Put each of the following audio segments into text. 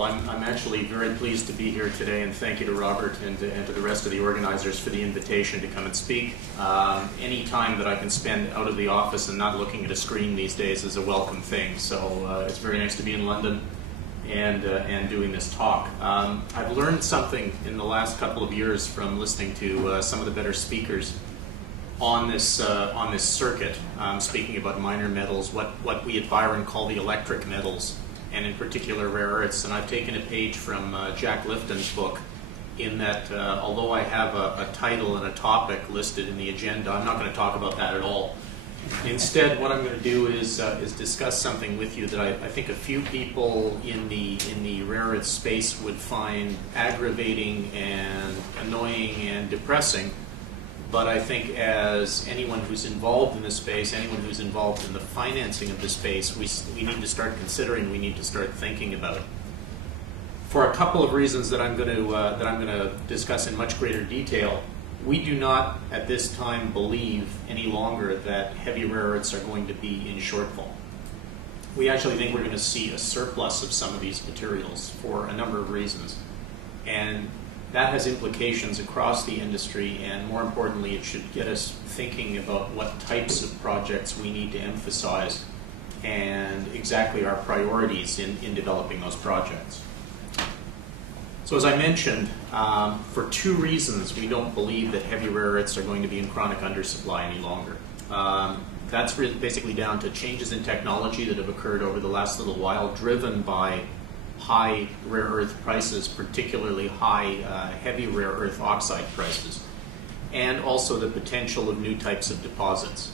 Well, I'm actually very pleased to be here today, and thank you to Robert and to the rest of the organizers for the invitation to come and speak. Any time that I can spend out of the office and not looking at a screen these days is a welcome thing, so it's very nice to be in London and doing this talk. I've learned something in the last couple of years from listening to some of the better speakers on this circuit, speaking about minor metals, what we at Byron call the electric metals, and in particular rare earths. And I've taken a page from Jack Lifton's book, in that although I have a title and a topic listed in the agenda, I'm not going to talk about that at all. Instead, what I'm going to do is discuss something with you that I think a few people in the rare earth space would find aggravating and annoying and depressing. But I think as anyone who's involved in this space, anyone who's involved in the financing of this space, we need to start considering, we need to start thinking about. For a couple of reasons that I'm going to discuss in much greater detail, we do not at this time believe any longer that heavy rare earths are going to be in shortfall. We actually think we're going to see a surplus of some of these materials for a number of reasons. And that has implications across the industry, and more importantly, it should get us thinking about what types of projects we need to emphasize and exactly our priorities in developing those projects. So as I mentioned, for two reasons, we don't believe that heavy rare earths are going to be in chronic undersupply any longer. That's basically down to changes in technology that have occurred over the last little while, driven by high rare earth prices, particularly high heavy rare earth oxide prices, and also the potential of new types of deposits.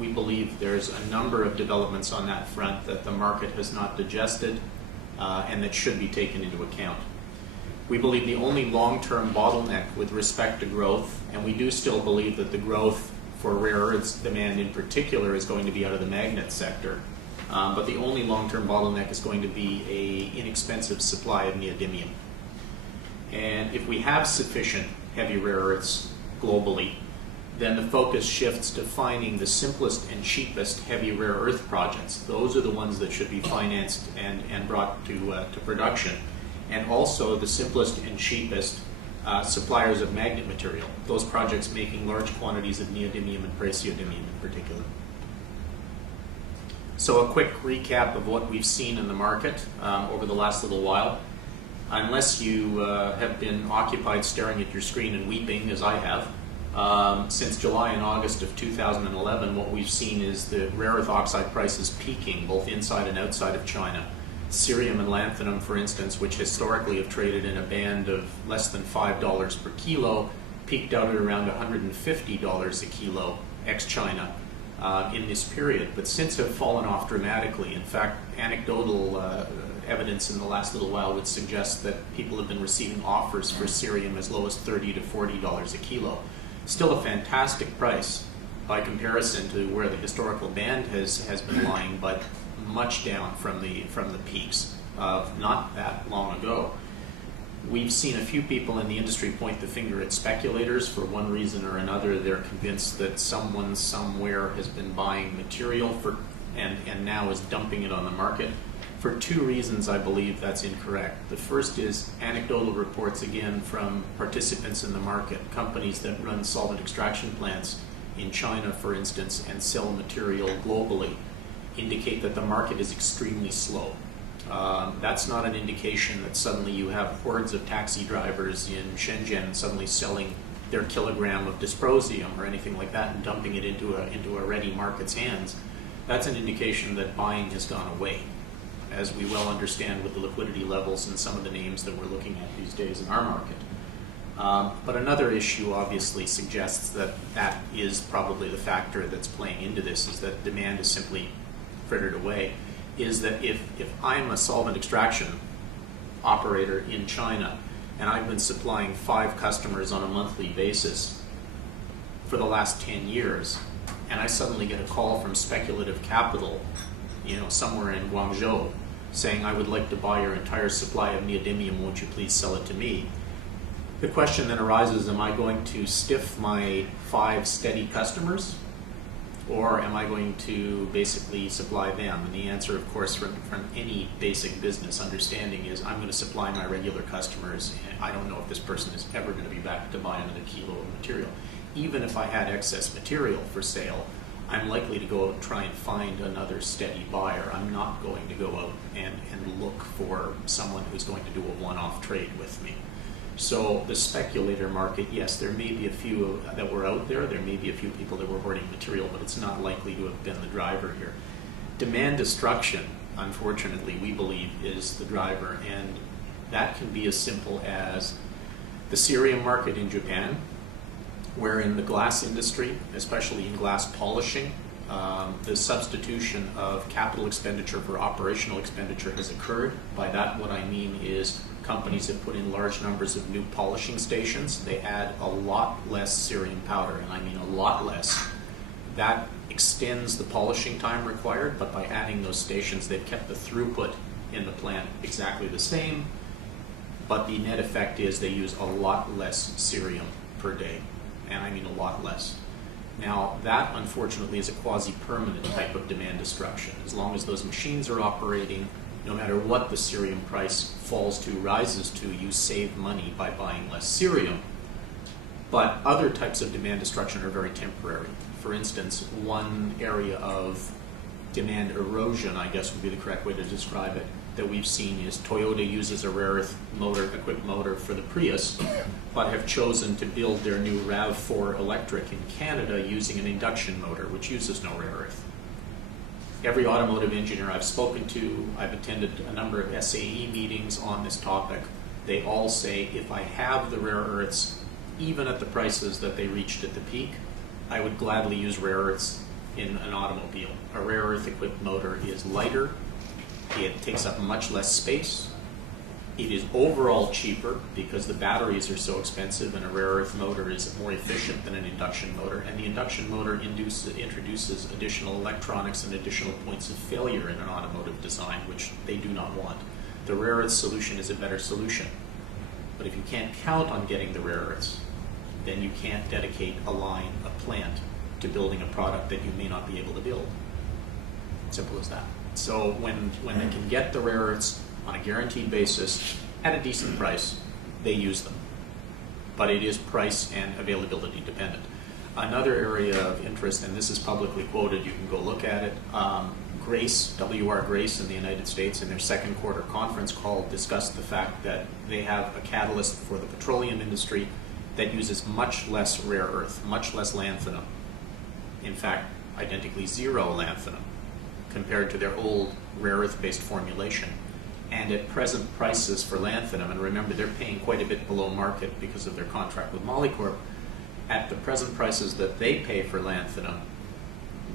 We believe there's a number of developments on that front that the market has not digested and that should be taken into account. We believe the only long-term bottleneck with respect to growth, and we do still believe that the growth for rare earths demand in particular is going to be out of the magnet sector. But the only long-term bottleneck is going to be an inexpensive supply of neodymium. And if we have sufficient heavy rare earths globally, then the focus shifts to finding the simplest and cheapest heavy rare earth projects. Those are the ones that should be financed and brought to production. And also the simplest and cheapest suppliers of magnet material, those projects making large quantities of neodymium and praseodymium in particular. So a quick recap of what we've seen in the market over the last little while. Unless you have been occupied staring at your screen and weeping, as I have, since July and August of 2011, what we've seen is the rare earth oxide prices peaking both inside and outside of China. Cerium and lanthanum, for instance, which historically have traded in a band of less than $5 per kilo, peaked out at around $150 a kilo ex-China. In this period, but since have fallen off dramatically. In fact, anecdotal evidence in the last little while would suggest that people have been receiving offers for cerium as low as $30 to $40 a kilo. Still a fantastic price by comparison to where the historical band has been lying, but much down from the peaks of not that long ago. We've seen a few people in the industry point the finger at speculators for one reason or another. They're convinced that someone somewhere has been buying material and now is dumping it on the market. For two reasons, I believe that's incorrect. The first is anecdotal reports, again, from participants in the market, companies that run solvent extraction plants in China, for instance, and sell material globally, indicate that the market is extremely slow. That's not an indication that suddenly you have hordes of taxi drivers in Shenzhen suddenly selling their kilogram of dysprosium or anything like that and dumping it into a ready market's hands. That's an indication that buying has gone away, as we well understand with the liquidity levels and some of the names that we're looking at these days in our market. But another issue obviously suggests that that is probably the factor that's playing into this, is that demand is simply frittered away. Is that if I'm a solvent extraction operator in China and I've been supplying 5 customers on a monthly basis for the last 10 years, and I suddenly get a call from speculative capital, somewhere in Guangzhou, saying, I would like to buy your entire supply of neodymium, won't you please sell it to me? The question then arises, am I going to stiff my 5 steady customers, Or am I going to basically supply them? And the answer, of course, from any basic business understanding is I'm going to supply my regular customers, and I don't know if this person is ever going to be back to buy another kilo of material. Even if I had excess material for sale, I'm likely to go out and try and find another steady buyer. I'm not going to go out and look for someone who's going to do a one-off trade with me. So the speculator market, yes, there may be a few that were out there. There may be a few people that were hoarding material, but it's not likely to have been the driver here. Demand destruction, unfortunately, we believe is the driver, and that can be as simple as the cerium market in Japan, where in the glass industry, especially in glass polishing, the substitution of capital expenditure for operational expenditure has occurred. By that, what I mean is companies have put in large numbers of new polishing stations. They add a lot less cerium powder, and I mean a lot less. That extends the polishing time required, but by adding those stations, they've kept the throughput in the plant exactly the same, but the net effect is they use a lot less cerium per day, and I mean a lot less. Now, that unfortunately is a quasi-permanent type of demand destruction. As long as those machines are operating, no matter what the cerium price falls to, rises to, you save money by buying less cerium. But other types of demand destruction are very temporary. For instance, one area of demand erosion, I guess would be the correct way to describe it, that we've seen is Toyota uses a rare earth equipped motor for the Prius, but have chosen to build their new RAV4 electric in Canada using an induction motor, which uses no rare earth. Every automotive engineer I've spoken to, I've attended a number of SAE meetings on this topic, they all say if I have the rare earths, even at the prices that they reached at the peak, I would gladly use rare earths in an automobile. A rare earth equipped motor is lighter, it takes up much less space, it is overall cheaper because the batteries are so expensive, and a rare earth motor is more efficient than an induction motor, and the induction motor introduces additional electronics and additional points of failure in an automotive design, which they do not want. The rare earth solution is a better solution, but if you can't count on getting the rare earths, then you can't dedicate a line, a plant, to building a product that you may not be able to build. Simple as that. So when they can get the rare earths on a guaranteed basis at a decent price, they use them. But it is price and availability dependent. Another area of interest, and this is publicly quoted, you can go look at it, Grace, W.R. Grace in the United States, in their second quarter conference call, discussed the fact that they have a catalyst for the petroleum industry that uses much less rare earth, much less lanthanum. In fact, identically zero lanthanum compared to their old rare earth-based formulation. And at present prices for lanthanum, and remember they're paying quite a bit below market because of their contract with Molycorp, at the present prices that they pay for lanthanum,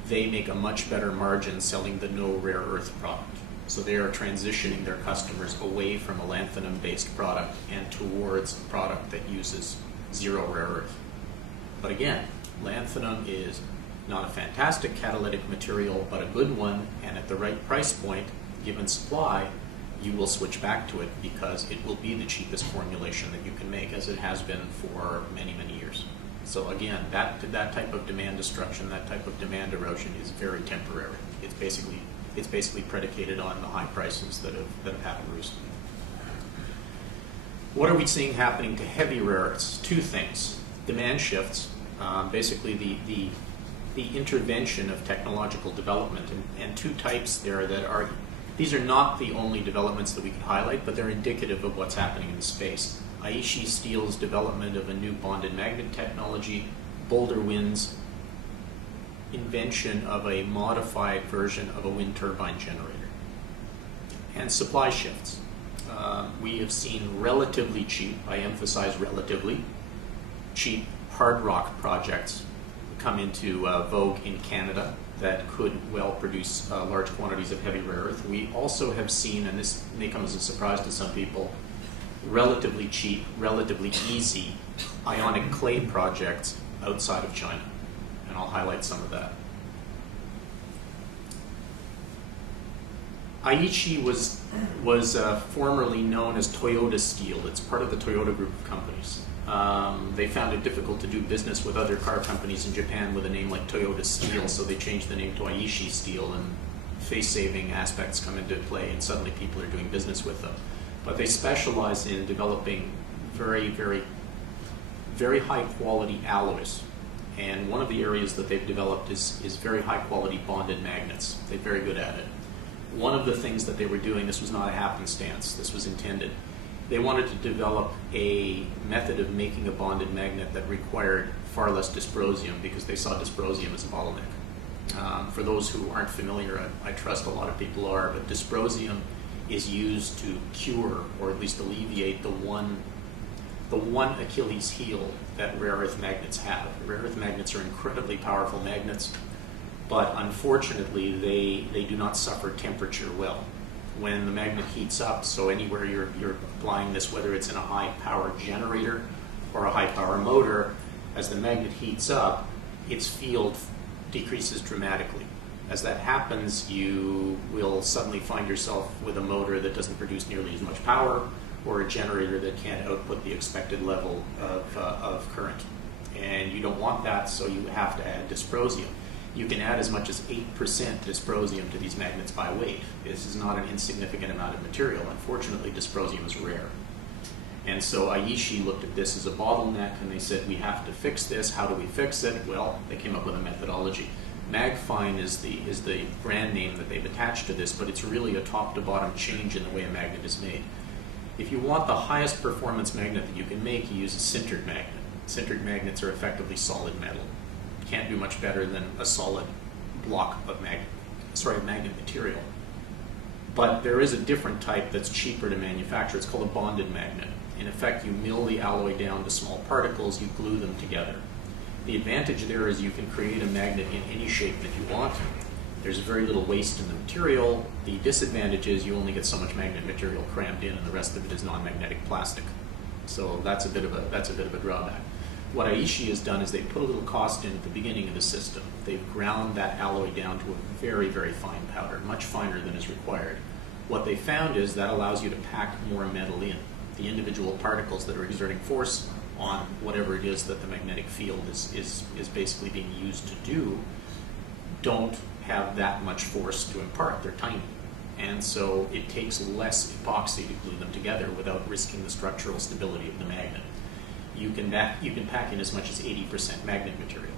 they make a much better margin selling the no rare earth product. So they are transitioning their customers away from a lanthanum-based product and towards a product that uses zero rare earth. But again, lanthanum is not a fantastic catalytic material, but a good one, and at the right price point, given supply, you will switch back to it because it will be the cheapest formulation that you can make, as it has been for many, many years. So again, that type of demand destruction, that type of demand erosion is very temporary. It's basically predicated on the high prices that have happened recently. What are we seeing happening to heavy rare earths? Two things: demand shifts, basically the intervention of technological development, and two types there that are. These are not the only developments that we could highlight, but they're indicative of what's happening in the space. Aichi Steel's development of a new bonded magnet technology, Boulder Wind's invention of a modified version of a wind turbine generator, and supply shifts. We have seen relatively cheap, I emphasize relatively, cheap hard rock projects come into vogue in Canada that could well produce large quantities of heavy rare earth. We also have seen, and this may come as a surprise to some people, relatively cheap, relatively easy ionic clay projects outside of China. And I'll highlight some of that. Aichi was formerly known as Toyota Steel. It's part of the Toyota group of companies. They found it difficult to do business with other car companies in Japan with a name like Toyota Steel, so they changed the name to Aishi Steel, and face-saving aspects come into play, and suddenly people are doing business with them. But they specialize in developing very, very, very high-quality alloys. And one of the areas that they've developed is very high-quality bonded magnets. They're very good at it. One of the things that they were doing, this was not a happenstance, this was intended. They wanted to develop a method of making a bonded magnet that required far less dysprosium, because they saw dysprosium as a bottleneck. For those who aren't familiar, I trust a lot of people are, but dysprosium is used to cure, or at least alleviate, the one Achilles heel that rare earth magnets have. Rare earth magnets are incredibly powerful magnets, but unfortunately they do not suffer temperature well. When the magnet heats up, so anywhere you're applying this, whether it's in a high power generator or a high power motor, as the magnet heats up, its field decreases dramatically. As that happens, you will suddenly find yourself with a motor that doesn't produce nearly as much power, or a generator that can't output the expected level of current. And you don't want that, so you have to add dysprosium. You can add as much as 8% dysprosium to these magnets by weight. This is not an insignificant amount of material. Unfortunately, dysprosium is rare. And so Aishi looked at this as a bottleneck, and they said, we have to fix this. How do we fix it? Well, they came up with a methodology. MagFine is the brand name that they've attached to this, but it's really a top-to-bottom change in the way a magnet is made. If you want the highest performance magnet that you can make, you use a sintered magnet. Sintered magnets are effectively solid metal. Can't do much better than a solid block of magnet material. But there is a different type that's cheaper to manufacture. It's called a bonded magnet. In effect, you mill the alloy down to small particles, you glue them together. The advantage there is you can create a magnet in any shape that you want. There's very little waste in the material. The disadvantage is you only get so much magnet material crammed in, and the rest of it is non-magnetic plastic. So that's a bit of a drawback. What Aishi has done is they put a little cost in at the beginning of the system. They've ground that alloy down to a very, very fine powder, much finer than is required. What they found is that allows you to pack more metal in. The individual particles that are exerting force on whatever it is that the magnetic field is basically being used to do don't have that much force to impart. They're tiny. And so it takes less epoxy to glue them together without risking the structural stability of the magnet. You can pack in as much as 80% magnet material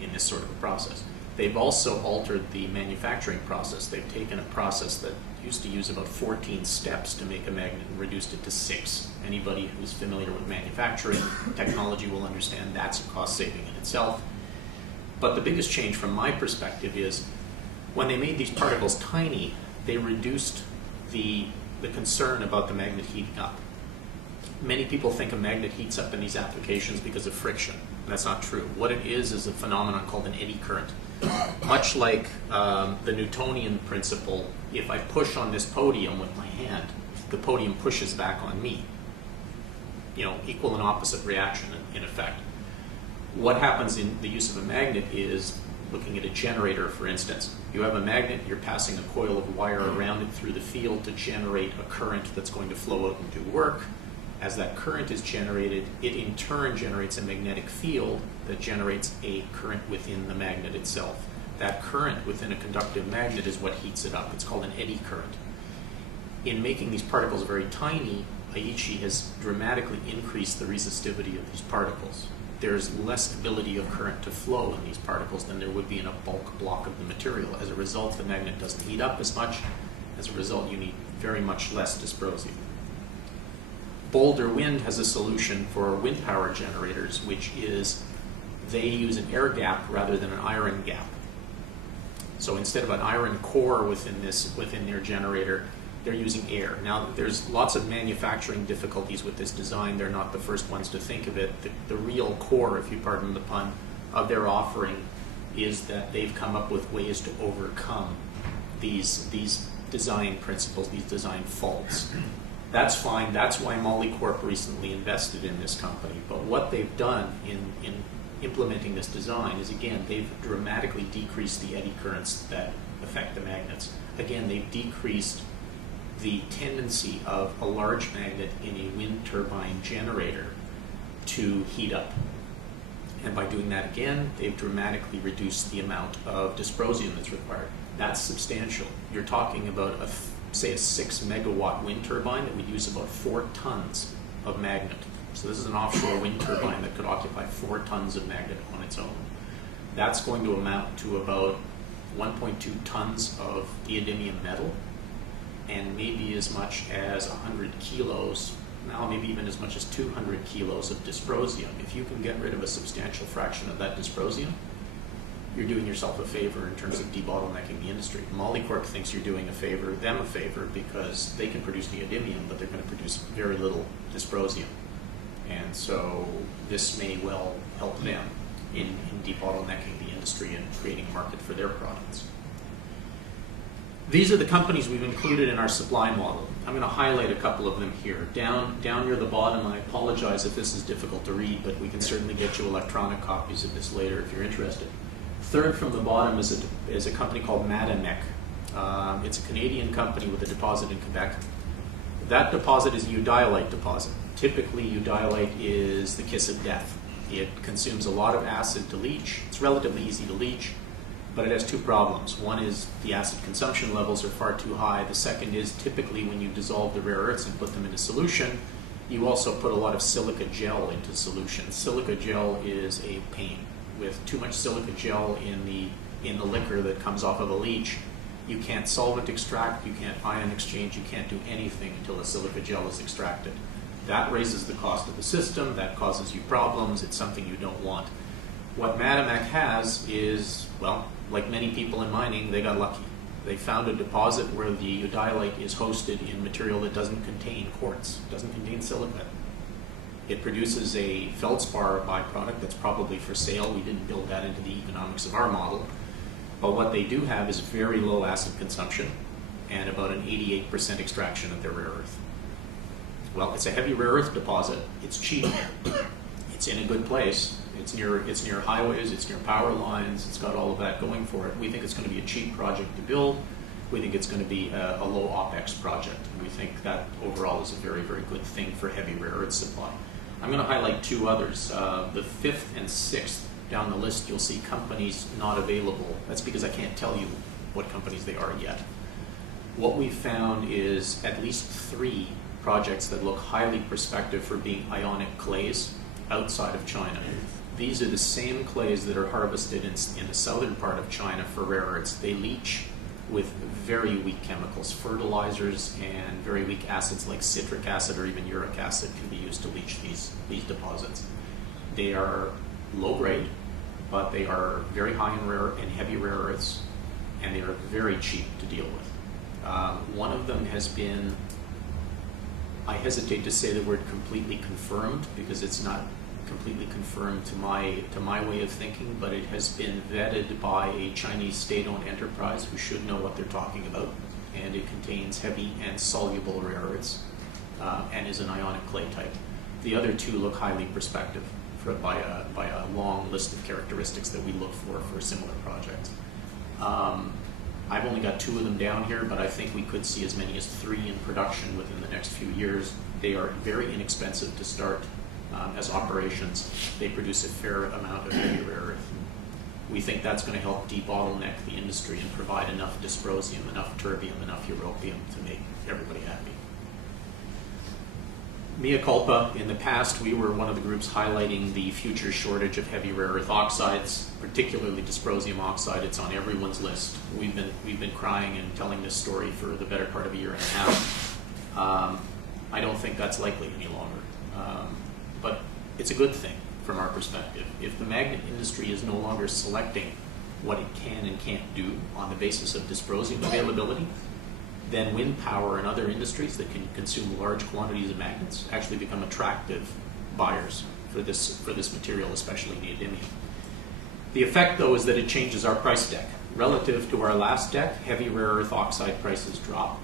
in this sort of a process. They've also altered the manufacturing process. They've taken a process that used to use about 14 steps to make a magnet and reduced it to 6. Anybody who's familiar with manufacturing technology will understand that's a cost saving in itself. But the biggest change from my perspective is when they made these particles tiny, they reduced the concern about the magnet heating up. Many people think a magnet heats up in these applications because of friction. That's not true. What it is a phenomenon called an eddy current. Much like the Newtonian principle, if I push on this podium with my hand, the podium pushes back on me. Equal and opposite reaction in effect. What happens in the use of a magnet is, looking at a generator, for instance, you have a magnet, you're passing a coil of wire around it through the field to generate a current that's going to flow out and do work. As that current is generated, it in turn generates a magnetic field that generates a current within the magnet itself. That current within a conductive magnet is what heats it up. It's called an eddy current. In making these particles very tiny, Aichi has dramatically increased the resistivity of these particles. There's less ability of current to flow in these particles than there would be in a bulk block of the material. As a result, the magnet doesn't heat up as much. As a result, you need very much less dysprosium. Boulder Wind has a solution for wind power generators, which is they use an air gap rather than an iron gap. So instead of an iron core within their generator, they're using air. Now, there's lots of manufacturing difficulties with this design. They're not the first ones to think of it. The real core, if you pardon the pun, of their offering is that they've come up with ways to overcome these design principles, these design faults. That's fine. That's why Molycorp recently invested in this company. But what they've done in implementing this design is, again, they've dramatically decreased the eddy currents that affect the magnets. Again, they've decreased the tendency of a large magnet in a wind turbine generator to heat up. And by doing that again, they've dramatically reduced the amount of dysprosium that's required. That's substantial. You're talking about, say, a 6 megawatt wind turbine that would use about 4 tons of magnet. So this is an offshore wind turbine that could occupy 4 tons of magnet on its own. That's going to amount to about 1.2 tons of neodymium metal and maybe as much as 100 kilos, now maybe even as much as 200 kilos of dysprosium. If you can get rid of a substantial fraction of that dysprosium, you're doing yourself a favor in terms of debottlenecking the industry. Molycorp thinks you're doing them a favor because they can produce neodymium, but they're going to produce very little dysprosium. And so this may well help them in debottlenecking the industry and creating a market for their products. These are the companies we've included in our supply model. I'm going to highlight a couple of them here. Down near the bottom, I apologize if this is difficult to read, but we can certainly get you electronic copies of this later if you're interested. Third from the bottom is a company called Madamec. It's a Canadian company with a deposit in Quebec. That deposit is a eudialyte deposit. Typically, eudialyte is the kiss of death. It consumes a lot of acid to leach. It's relatively easy to leach, but it has 2 problems. One is the acid consumption levels are far too high. The second is typically when you dissolve the rare earths and put them into solution, you also put a lot of silica gel into solution. Silica gel is a pain. With too much silica gel in the liquor that comes off of a leach, you can't solvent extract, you can't ion exchange, you can't do anything until the silica gel is extracted. That raises the cost of the system, that causes you problems, it's something you don't want. What Madamec has is, well, like many people in mining, they got lucky. They found a deposit where the eudialyte is hosted in material that doesn't contain quartz, doesn't contain silica. It produces a feldspar byproduct that's probably for sale. We didn't build that into the economics of our model. But what they do have is very low acid consumption and about an 88% extraction of their rare earth. Well, it's a heavy rare earth deposit. It's cheap. It's in a good place. It's near highways. It's near power lines. It's got all of that going for it. We think it's going to be a cheap project to build. We think it's going to be a low OPEX project. And we think that overall is a very, very good thing for heavy rare earth supply. I'm going to highlight 2 others. The 5th and 6th down the list, you'll see companies not available. That's because I can't tell you what companies they are yet. What we found is at least 3 projects that look highly prospective for being ionic clays outside of China. These are the same clays that are harvested in the southern part of China for rare earths. They leach with very weak chemicals. Fertilizers and very weak acids like citric acid or even uric acid can be used to leach these deposits. They are low grade, but they are very high in rare and heavy rare earths, and they are very cheap to deal with. One of them has been, I hesitate to say the word completely confirmed because it's not completely confirmed to my way of thinking, but it has been vetted by a Chinese state-owned enterprise who should know what they're talking about, and it contains heavy and soluble rare earths and is an ionic clay type. The other 2 look highly prospective by a long list of characteristics that we look for similar projects. I've only got 2 of them down here, but I think we could see as many as 3 in production within the next few years. They are very inexpensive to start as operations. They produce a fair amount of heavy rare earth. We think that's going to help debottleneck the industry and provide enough dysprosium, enough terbium, enough europium to make everybody happy. Mea culpa, in the past we were one of the groups highlighting the future shortage of heavy rare earth oxides, particularly dysprosium oxide. It's on everyone's list. We've been crying and telling this story for the better part of a year and a half. I don't think that's likely any longer. But it's a good thing from our perspective. If the magnet industry is no longer selecting what it can and can't do on the basis of dysprosium availability, then wind power and other industries that can consume large quantities of magnets actually become attractive buyers for this material, especially neodymium. The effect, though, is that it changes our price deck. Relative to our last deck, heavy rare earth oxide prices drop.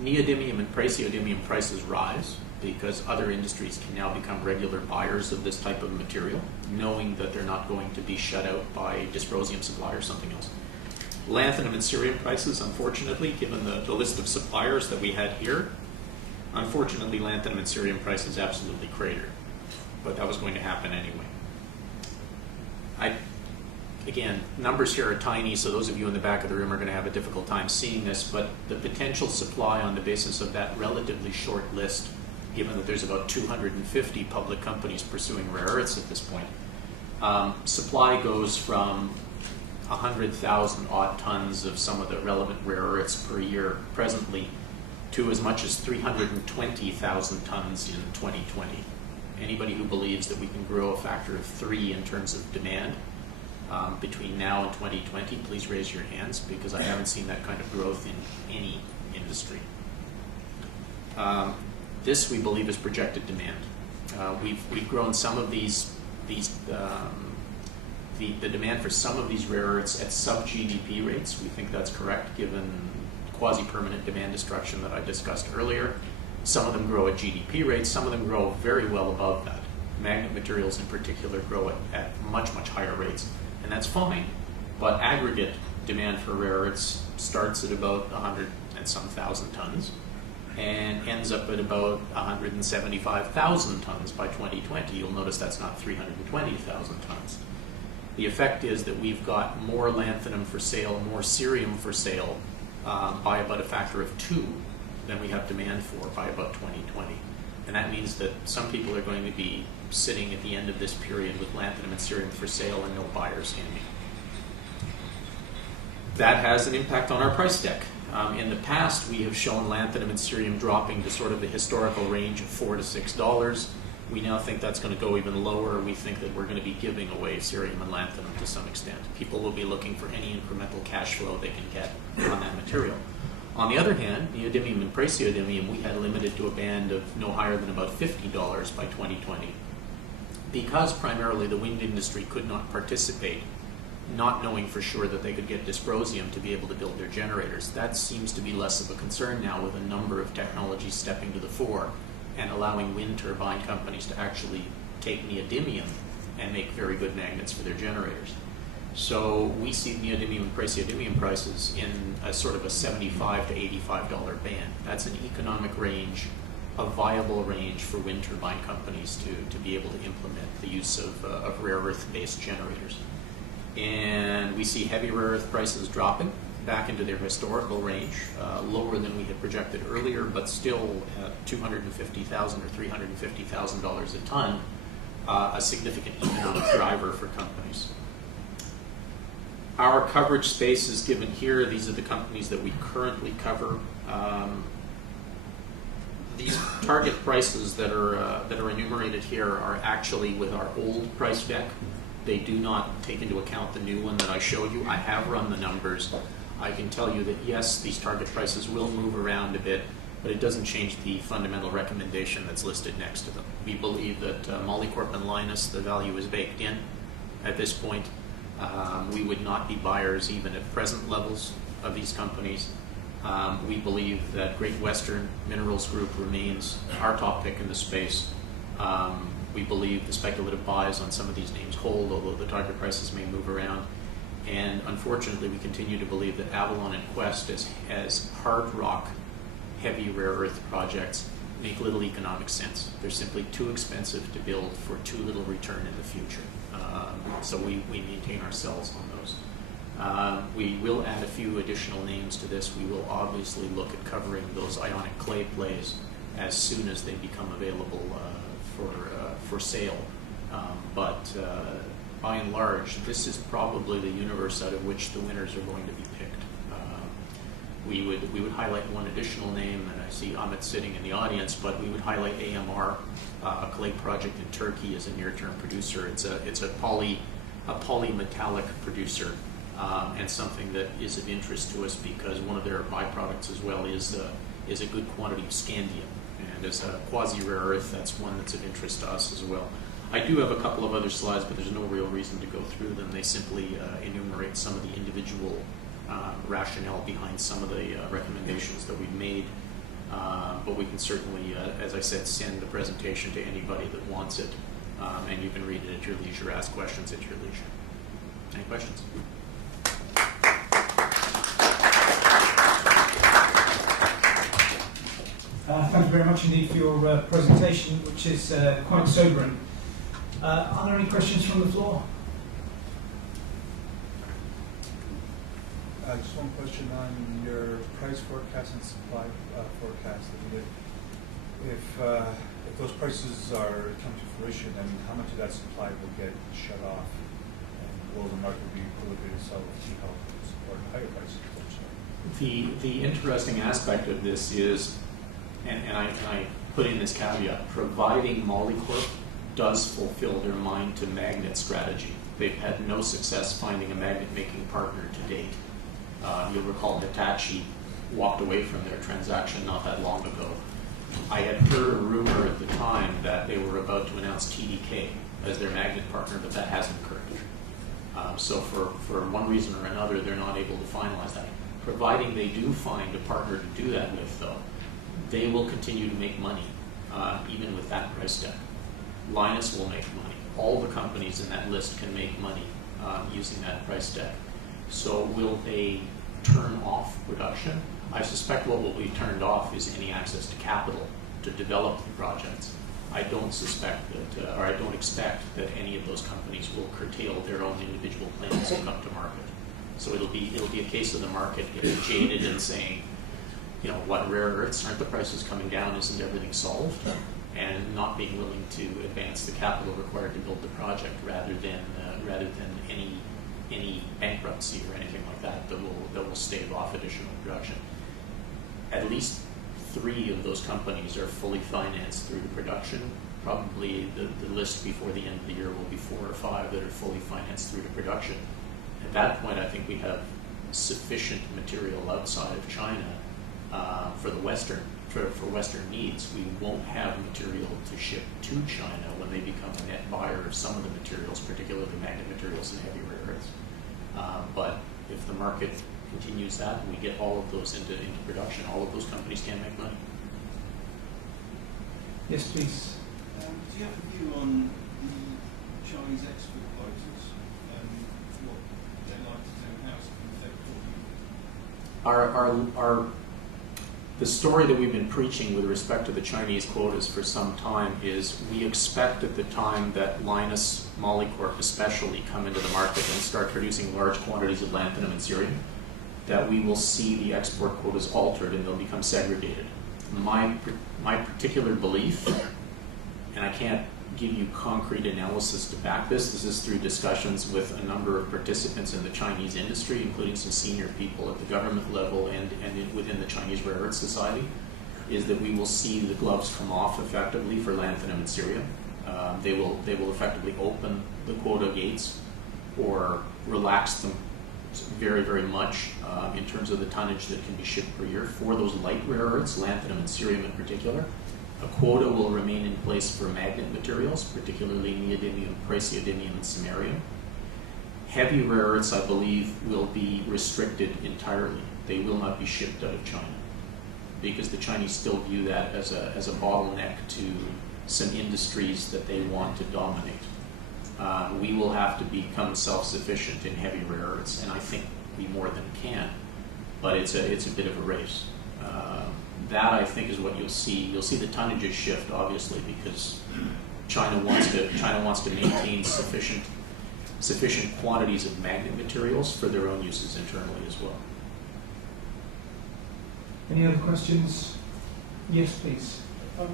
Neodymium and praseodymium prices rise because other industries can now become regular buyers of this type of material, knowing that they're not going to be shut out by dysprosium supply or something else. Lanthanum and cerium prices, unfortunately, given the list of suppliers that we had here, unfortunately lanthanum and cerium prices absolutely cratered. but that was going to happen anyway. Again, numbers here are tiny, so those of you in the back of the room are going to have a difficult time seeing this, but the potential supply on the basis of that relatively short list, given that there's about 250 public companies pursuing rare earths at this point, supply goes from 100,000 odd tons of some of the relevant rare earths per year presently to as much as 320,000 tons in 2020. Anybody who believes that we can grow a factor of 3 in terms of demand between now and 2020, please raise your hands, because I haven't seen that kind of growth in any industry. This, we believe, is projected demand. We've grown some of the demand for some of these rare earths at sub-GDP rates. We think that's correct, given quasi-permanent demand destruction that I discussed earlier. Some of them grow at GDP rates, some of them grow very well above that. Magnet materials in particular grow at much, much higher rates, and that's fine, but aggregate demand for rare earths starts at about 100 and some thousand tons and ends up at about 175,000 tons by 2020. You'll notice that's not 320,000 tons. The effect is that we've got more lanthanum for sale, more cerium for sale by about a factor of 2 than we have demand for by about 2020. And that means that some people are going to be sitting at the end of this period with lanthanum and cerium for sale and no buyers handy. That has an impact on our price deck. In the past, we have shown lanthanum and cerium dropping to sort of the historical range of $4 to $6. We now think that's going to go even lower. We think that we're going to be giving away cerium and lanthanum to some extent. People will be looking for any incremental cash flow they can get on that material. On the other hand, neodymium and praseodymium we had limited to a band of no higher than about $50 by 2020. Because primarily the wind industry could not participate, not knowing for sure that they could get dysprosium to be able to build their generators. That seems to be less of a concern now, with a number of technologies stepping to the fore and allowing wind turbine companies to actually take neodymium and make very good magnets for their generators. So we see neodymium and praseodymium prices in a sort of a $75 to $85 band. That's an economic range, a viable range for wind turbine companies to be able to implement the use of rare earth-based generators. And we see heavy rare earth prices dropping back into their historical range, lower than we had projected earlier, but still at $250,000 or $350,000 a ton, a significant economic driver for companies. Our coverage space is given here. These are the companies that we currently cover. These target prices that are enumerated here are actually with our old price deck. They do not take into account the new one that I showed you. I have run the numbers. I can tell you that yes, these target prices will move around a bit, but it doesn't change the fundamental recommendation that's listed next to them. We believe that Molycorp and Linus, the value is baked in at this point. We would not be buyers even at present levels of these companies. We believe that Great Western Minerals Group remains our top pick in the space. We believe the speculative buys on some of these names hold, although the target prices may move around. And unfortunately, we continue to believe that Avalon and Quest, as hard rock, heavy rare earth projects, make little economic sense. They're simply too expensive to build for too little return in the future. So we maintain ourselves on those. We will add a few additional names to this. We will obviously look at covering those ionic clay plays as soon as they become available for sale. But by and large, this is probably the universe out of which the winners are going to be picked. We would highlight one additional name, and I see Ahmet sitting in the audience, but we would highlight AMR, a clay project in Turkey, as a near-term producer. It's a polymetallic producer, and something that is of interest to us because one of their byproducts as well is a good quantity of scandium. And as a quasi-rare earth, that's one that's of interest to us as well. I do have a couple of other slides, but there's no real reason to go through them. They simply enumerate some of the individual rationale behind some of the recommendations that we've made. But we can certainly, as I said, send the presentation to anybody that wants it, and you can read it at your leisure, ask questions at your leisure. Any questions? Thank you very much indeed for your presentation, which is quite sobering. Are there any questions from the floor? Just one question on your price forecast and supply forecast. If those prices come to fruition, then how much of that supply will get shut off? And will the market be equilibrated to sell to help support higher prices? The interesting aspect of this is, and I put in this caveat, providing Molycorp does fulfill their mine to magnet strategy. They've had no success finding a magnet making partner to date. You'll recall Hitachi walked away from their transaction not that long ago. I had heard a rumor at the time that they were about to announce TDK as their magnet partner, but that hasn't occurred. So for one reason or another, they're not able to finalize that. Providing they do find a partner to do that with, though, they will continue to make money, even with that price tag. Lynas will make money. All the companies in that list can make money using that price tag. So will they turn off production? I suspect what will be turned off is any access to capital to develop the projects. I don't suspect that, or I don't expect that any of those companies will curtail their own individual plans to come to market. So it'll be a case of the market getting jaded and saying, you know, what, rare earths, aren't the prices coming down? Isn't everything solved? And not being willing to advance the capital required to build the project, rather than any bankruptcy or anything like that that will stave off additional production. At least 3 of those companies are fully financed through to production. Probably the list before the end of the year will be 4 or 5 that are fully financed through to production. At that point, I think we have sufficient material outside of China for Western needs. We won't have material to ship to China when they become a net buyer of some of the materials, particularly magnet materials and heavy rare earths. But if the market continues that and we get all of those into production, all of those companies can make money. Yes, please. Do you have a view on the Chinese export quotas and what they like to do and how it's been affected? The story that we've been preaching with respect to the Chinese quotas for some time is we expect at the time that Lynas, Molycorp especially, come into the market and start producing large quantities of lanthanum and cerium, that we will see the export quotas altered and they'll become segregated. My particular belief, and I can't give you concrete analysis to back this is through discussions with a number of participants in the Chinese industry, including some senior people at the government level and within the Chinese Rare Earth Society, is that we will see the gloves come off effectively for lanthanum and cerium. They will effectively open the quota gates or relax them very, very much in terms of the tonnage that can be shipped per year for those light rare earths, lanthanum and cerium in particular. A quota will remain in place for magnet materials, particularly neodymium, praseodymium, and samarium. Heavy rare earths, I believe, will be restricted entirely. They will not be shipped out of China because the Chinese still view that as a bottleneck to some industries that they want to dominate. We will have to become self-sufficient in heavy rare earths, and I think we more than can, but it's a bit of a race. That, I think, is what you'll see. You'll see the tonnages shift, obviously, because China wants to maintain sufficient quantities of magnet materials for their own uses internally as well. Any other questions? Yes, please. You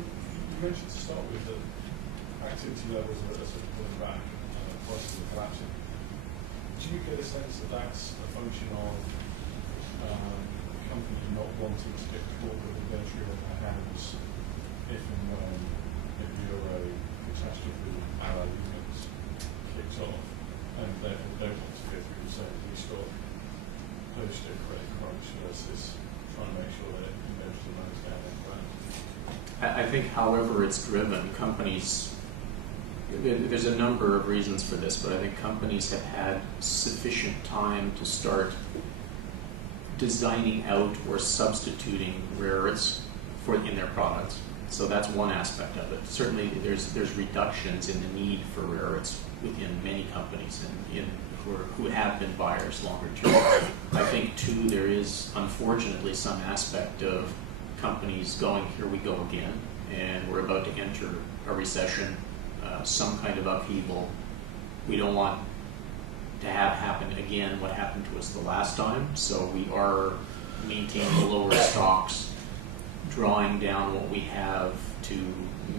mentioned to start with that activity levels are sort of pulling back, prices are collapsing. Do you get a sense that that's a function of companies not wanting to get corporate inventory on their hands if and when the Euro catastrophe allied units kicks off, and therefore don't want to go through the same restock post a credit crunch versus trying to make sure that inventory runs down their brand? I think, however it's driven, companies, there's a number of reasons for this, but I think companies have had sufficient time to start designing out or substituting rare earths in their products. So that's one aspect of it. Certainly there's reductions in the need for rare earths within many companies and who have been buyers longer term. I think too there is unfortunately some aspect of companies going, here we go again, and we're about to enter a recession. some kind of upheaval. We don't want to have happen again what happened to us the last time, so we are maintaining the lower stocks, drawing down what we have to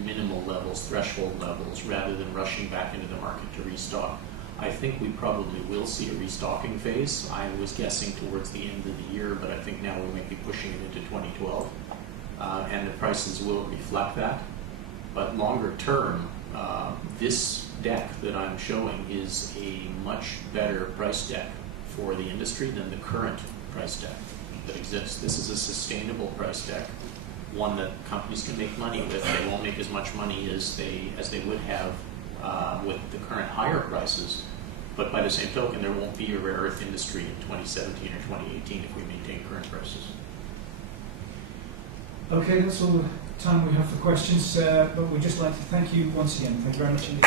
minimal levels, threshold levels, rather than rushing back into the market to restock. I think we probably will see a restocking phase. I was guessing towards the end of the year, but I think now we might be pushing it into 2012. And the prices will reflect that. But longer term, this deck that I'm showing is a much better price deck for the industry than the current price deck that exists. This is a sustainable price deck, one that companies can make money with. They won't make as much money as they would have with the current higher prices, but by the same token, there won't be a rare earth industry in 2017 or 2018 if we maintain current prices. Okay, that's all the time we have for questions, but we'd just like to thank you once again. Thank you very much indeed.